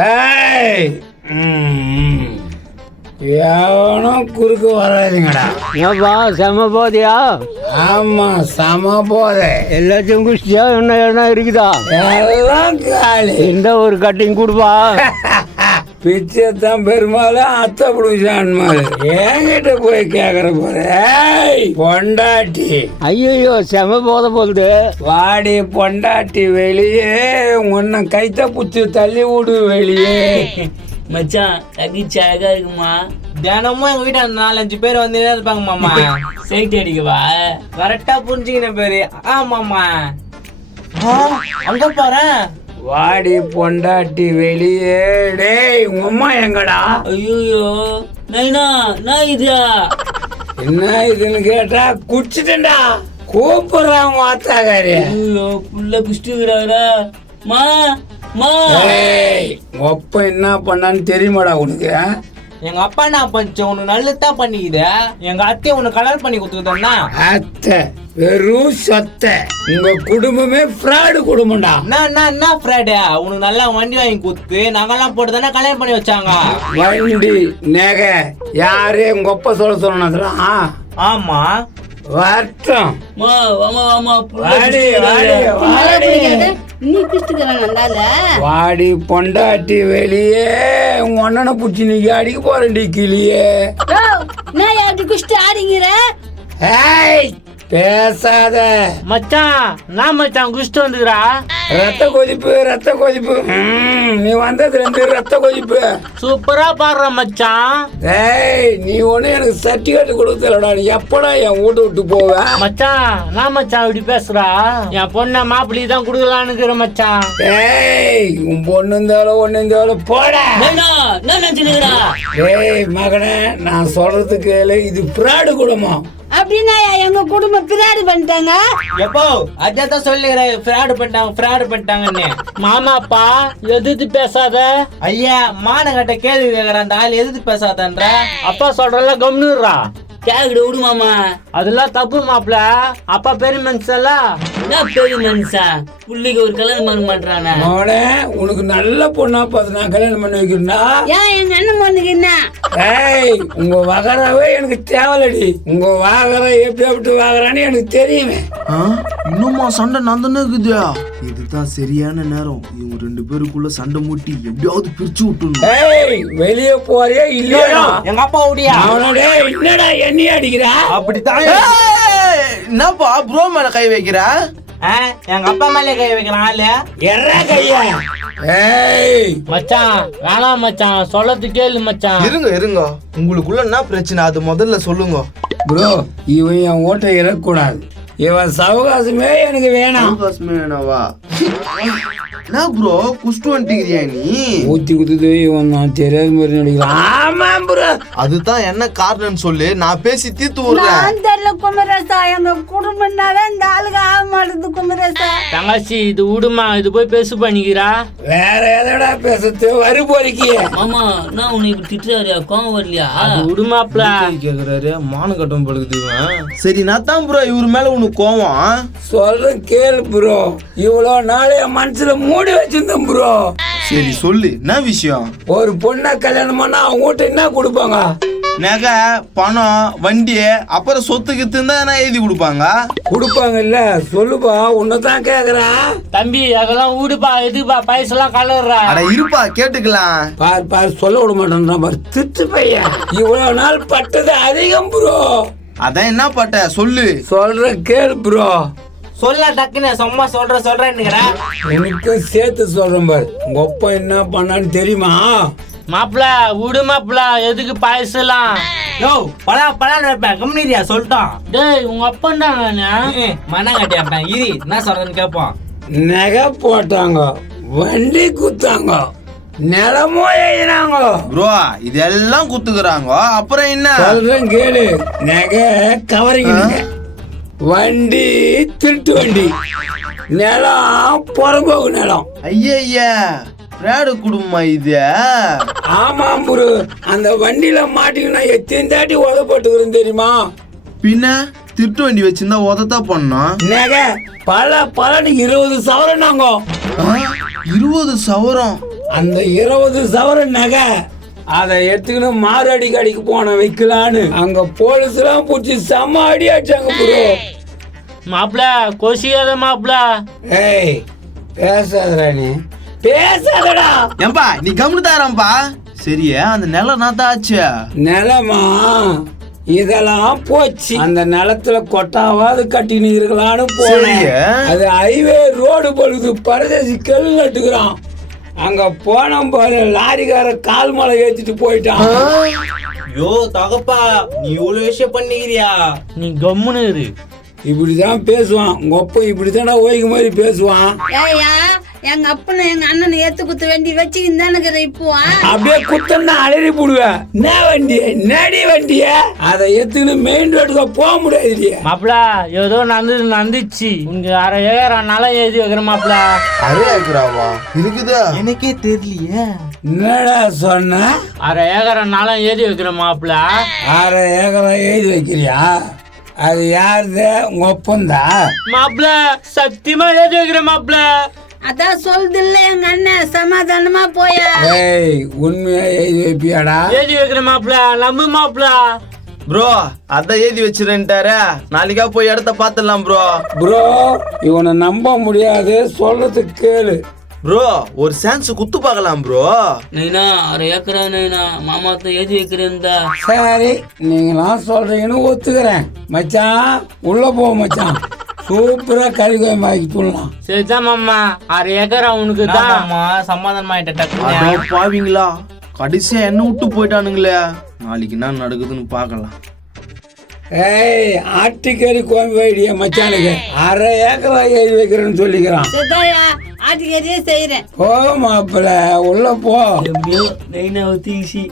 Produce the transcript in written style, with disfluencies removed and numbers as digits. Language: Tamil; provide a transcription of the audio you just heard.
ஏய் எவனும் குறுக்கு வராதுங்கடா. ஏப்பா செம போதையா? ஆமா சம போதை. எல்லாத்தையும் குடிச்சியா? என்ன இருக்குதா? எல்லாம் காலி. இந்த ஒரு கட்டிங் கொடுப்பா. பிச்சைத்தான் பெருமாளும் அத்தை பிடிச்சான் என்கிட்ட போய் கேக்குற போற பொண்டாட்டி. ஐயோ செம போத போகுது. வாடி பொண்டாட்டி வெளியே உன்னை கைத்த புச்சு தள்ளி விடு வெளியே. மச்சான் தகிச்சு அழகா இருக்குமா? தினமும் எங்க வீட்டு 4-5 பேர் வந்து இருப்பாங்க மாமா. சைட் அடிக்கவா? கரெக்டா புரிஞ்சுக்கின பேரு. ஆமாமா அங்க பாரு. வாடி பொண்டாட்டி வெளியே. டேய் உங்க அம்மா எங்கடா? ஐயோ நைனா நான் இதா என்ன இதுன்னு கேட்டா குடிச்சிட்டா கூப்பிடுறான் உங்க ஆத்தாக்காரி. ஐயோ புள்ள பிடிச்சிக்கிறாரா? மா மா ஒப்ப என்ன பண்ணான்னு தெரியுமாடா உனக்கு? எங்க அப்பா என்ன பண்ணிச்சு? உனக்கு நல்லதான் பண்ணிக்குது. எங்க அத்தையை உனக்கு கல்யாணம் பண்ணி கொடுத்துக்கிட்டா அத்தை வெறும் சொத்த. உங்க குடும்பமே ஃப்ராடு குடும்பம்டா. என்ன ஃப்ரைடே? உனக்கு நல்லா வண்டி வாங்கி கொடுத்து நகைலாம் போட்டு தானே கல்யாணம் பண்ணி வச்சாங்க. வண்டி நகை யாரு உங்க அப்பா சொன்னதுலாம்? ஆமா வரட்டும். மா வாமா வாமா வாடி வாடி வாடி நீ பிடிச்சிக்கிறான். வாடி பொண்டாட்டி வெளியே. உங்க அண்ணனை புடிச்சு நீ அடிக்க போறேன்டி கிளியே. நான் எப்படி குஷ்டு ஆடிங்கிற? ஏய் பேசாத மச்சான். நான் மச்சான் குஷ்டு வந்துக்கிறா. ரத்த கொதிப்பு. நீ வந்தது 2 ரத்த கொதிப்பு. சூப்பரா பாடுற மச்சான். ஏய் நீ ஒண்ணு எனக்கு சர்டிபிகேட் கொடுத்தலடா. நீ எப்படா என் வீட்டு விட்டு போவ? மச்சான் நான் மச்சான் இப்படி பேசுறா? என் பொண்ணை மாப்பிள்ளி தான் கொடுக்கலான்னு மச்சான். ஏய் உன் பொண்ணு இருந்தாலும் ஒண்ணு இருந்தாலும் போடா. நைனா நான் நினைச்சுக்கிறா. ஏய் மகனே நான் சொல்றது கேளு. இது பிராடு குடும்பம். அப்படின்னா எங்க குடும்பம் பிராடு பண்ணிட்டாங்க. எப்போ அதான் சொல்லுகிறேன் ஃப்ராடு பண்ணிட்டாங்கன்னு. மாமாப்பா எதிர்த்து பேசாத. ஐயா மானகட்ட கேள்வி கேக்குறான். அந்த ஆள் எதிர்த்து பேசாதன்ற. அப்பா சொல்றல கம்னுறா. கேக்குற விடு மாமா. அதெல்லாம் தப்பு மாப்பிள. அப்பா பெரிய மனுஷல்ல. என்ன பெரிய மனுஷா? புள்ளிக்கு ஒரு கல்யாணம் பண்ண மாட்டானே. மகனே உனக்கு நல்ல பொண்ணா பார்த்து நான் கல்யாணம் பண்ணி வைக்கிறேன்னா? ஏன் எங்க அண்ணன் பொண்ணுக்கு என்ன? ஏய் உங்க வகராவே எனக்கு தேவலடி. உங்க வாகர எப்படி வாகரான்னு எனக்கு தெரியுமே. இன்னுமா சண்டை நடந்துன்னு? இதுதான் சரியான நேரம். இவங்க 2 பேருக்குள்ள சண்டை மூட்டி எப்படியாவது பிரிச்சு விட்டுணும். ஏய் வெளியே போறியா இல்லையா? எங்க அப்பா ஓடியா? அவனோட என்னடா எண்ணெய் அடிக்கிறா? அப்படித்தான். என்னப்பா ப்ரோ மேல கை வைக்கிற? எங்க அப்பா மேலே கை வைக்கிறான் ஆளு. எறா கையா. ஏய் மச்சான் வேணாம் மச்சான். சொல்லது கேளு மச்சான். இருங்க உங்களுக்குள்ள என்ன பிரச்சனை அது முதல்ல சொல்லுங்க. ப்ரோ இவன் என் ஓட்டை இறக்கூடாது. இவன் சவகாசமே எனக்கு வேணாம். வேணாவா? என்ன ப்ரோ குஷ்டு வந்துட்டியா நீ? ஊத்தி குத்துது இவன் நான் தெரியாத மாதிரி நடிக்கிறான். ஆமா ப்ரோ அதுதான் என்ன காரணம்னு சொல்லு. நான் பேசி தீர்த்து விடுறேன். நான் தெரியல குமரேசா. எங்க குடும்பம்னாவே இந்த ஆளுக்கு ஆக மாட்டேது குமரேசா. தங்கச்சி இது விடுமா. இது போய் பேசு பண்ணிக்கிறா. வேற எதடா பேசுறது? வரு போறிக்கிய மாமா நான் உன்னை இப்படி திட்டுறாரியா? கோவம் வரலையா? விடுமாப்ல கேக்குறாரு மான கட்டம் படுக்குது. சரி நான் தான் ப்ரோ இவரு மேல உனக்கு கோவம். சொல்ற கேளு ப்ரோ. இவ்வளவு நாள் என் மனசுல மூடி வச்சிருந்தேன் ப்ரோ. சரி சொல்லு என்ன விஷயம்? ஒரு பொண்ணை கல்யாணம் பண்ணா அவங்க வீட்டு என்ன கொடுப்பாங்க? நகை பணம் வண்டி அப்புறம் சொத்துக்கு இருந்தா எழுதி கொடுப்பாங்க இல்ல? சொல்லுப்பா உன்னதான் கேக்குறேன். தம்பி அதெல்லாம் விடுப்பா. எதுப்பா பைசெல்லாம் கலர்றா? அட இருப்பா கேட்டுக்கலாம். பார் சொல்ல விட மாட்டேன்றான் பாரு திட்டு பையன். இவ்வளவு நாள் பட்டது அதிகம் ப்ரோ. அதான் என்ன பட்ட சொல்லு. சொல்ற கேளு ப்ரோ. சொல்ல டக்குன்னு சும்மா சொல்றேன்னு எனக்கு சேர்த்து சொல்றேன் பாரு. உங்க அப்பா என்ன பண்ணான்னு தெரியுமா? மாப்பிள விடு மாப்பிள. எதுக்கு பாயசலாம்? யோ பழம் வைப்பேன் கம்னிரியா சொல்லிட்டோம். டேய் உங்க அப்பா மன கட்டியாப்பேன். இரு என்ன சொல்றேன்னு கேட்போம். நகை போட்டாங்க, வண்டி குத்தாங்க, நிலமும் எழுதினாங்க ப்ரோ. இதெல்லாம் குத்துக்குறாங்க அப்புறம் என்ன? சொல்றேன் கேளு. நகை கவரிங்க, வண்டி திருட்டு வண்டி, நிலம் புறம்போக்கு நிலம். ஐயா பிராடு குடும்பமா இது? ஆமாம் புரு. அந்த வண்டியில மாட்டினா எத்தனை தாட்டி உதப்பட்டுக்கிறேன் தெரியுமா? பின்ன திருட்டு வண்டி வச்சிருந்தா உதத்தா பண்ணோம். நகை பல 20 சவரம் நாங்க. 20 சவரம்? அந்த 20 சவரன் நகை அதை எடுத்துக்கின்னு மாரடி கடைக்கு போன வைக்கலான்னு அங்க போலீஸ் எல்லாம் பிடிச்சி செம்ம அடி அடிச்சாங்க ப்ரோ. மாப்பிள கொசியாத மாப்பிள. ஏய் பேசாதடா, நீ பேசாதடா. ஏன்பா நீ கவனித்தாரம்பா. சரியா அந்த நிலம் நான் தான் ஆச்சு. நிலமா இதெல்லாம் போச்சு. அந்த நிலத்துல கொட்டாவாது கட்டின்னு இருக்கலான்னு போனேன். அது ஹைவே ரோடு பொழுது பரதேசி கல் நட்டுக்கிறான். அங்க போன போல லாரிக்கார கால் மலை ஏற்றிட்டு போயிட்டான். யோ தகப்பா நீ இவ்வளவு விஷயம் பண்ணிக்கிறியா? நீ கம்முன்னு இரு. இப்படிதான் பேசுவான் உங்க அப்பா. இப்படித்தான்டா ஓய்க்கு மாதிரி பேசுவான். ஏயா எங்க அப்பனை எங்க அண்ணனை ஏத்து குத்து வேண்டி வச்சுக்கின்னு இப்போ அப்படியே குத்தன்னா அலறி போடுவேன். என்ன வண்டி நடி வண்டிய அதை எடுத்துன்னு மெயின் ரோடுக்கு போக முடியாது. மாப்பிள ஏதோ நடந்துச்சு. உங்க அரை ஏக்கரானால எழுதி வைக்கிற மாப்பிள. அரை ஏக்கராவா இருக்குதா? எனக்கே தெரியலையே. என்னடா சொன்ன? அரை ஏக்கரானால எழுதி வைக்கிற மாப்பிள. 6 ஏக்கரம் எழுதி வைக்கிறியா? அது யாருது? உங்க ஒப்பந்தா? மாப்பிள சத்தியமா எழுதி வைக்கிற மாப்பிள. அதான் சொல்லுது இல்ல எங்க அண்ணன் சமாதானமா போயா. ஏய் உண்மையா எழுதி வைப்பியாடா? எழுதி வைக்கிற மாப்பிள நம்பு மாப்பிள. ப்ரோ அதான் எழுதி வச்சிருந்தாரு. நாளைக்கா போய் இடத்த பாத்துடலாம் ப்ரோ. ப்ரோ இவனை நம்ப முடியாது, சொல்றதுக்கு கேளு. ப்ரோ ஒரு சான்ஸ் குத்து பார்க்கலாம் ப்ரோ. நைனா 6 ஏக்கரா நைனா மாமா தான் எழுதி வைக்கிறேன். சரி நீங்களாம் சொல்றீங்கன்னு ஒத்துக்கிறேன் மச்சான். உள்ள போ மச்சான், சூப்பரா கறி கோயமாக்கி சொல்லலாம். சரிதான் மாமா 6 ஏக்கரா உனக்கு தான். சமாதானம் ஆயிட்ட. பாவீங்களா கடைசியா என்ன விட்டு போயிட்டானுங்களே. நாளைக்கு என்ன நடக்குதுன்னு பார்க்கலாம். ஏய் ஆட்டுக்கறி கோயம்பு வைடிய மச்சானுக்கு 6 ஏக்கரா எழுதி வைக்கிறேன்னு சொல்லிக்கிறான். சரிதாயா ஆட்டுக்கறியே செய்யறேன். போ மாப்பிள்ள உள்ள போ. எப்படியோ நைனா ஊத்திச்சு.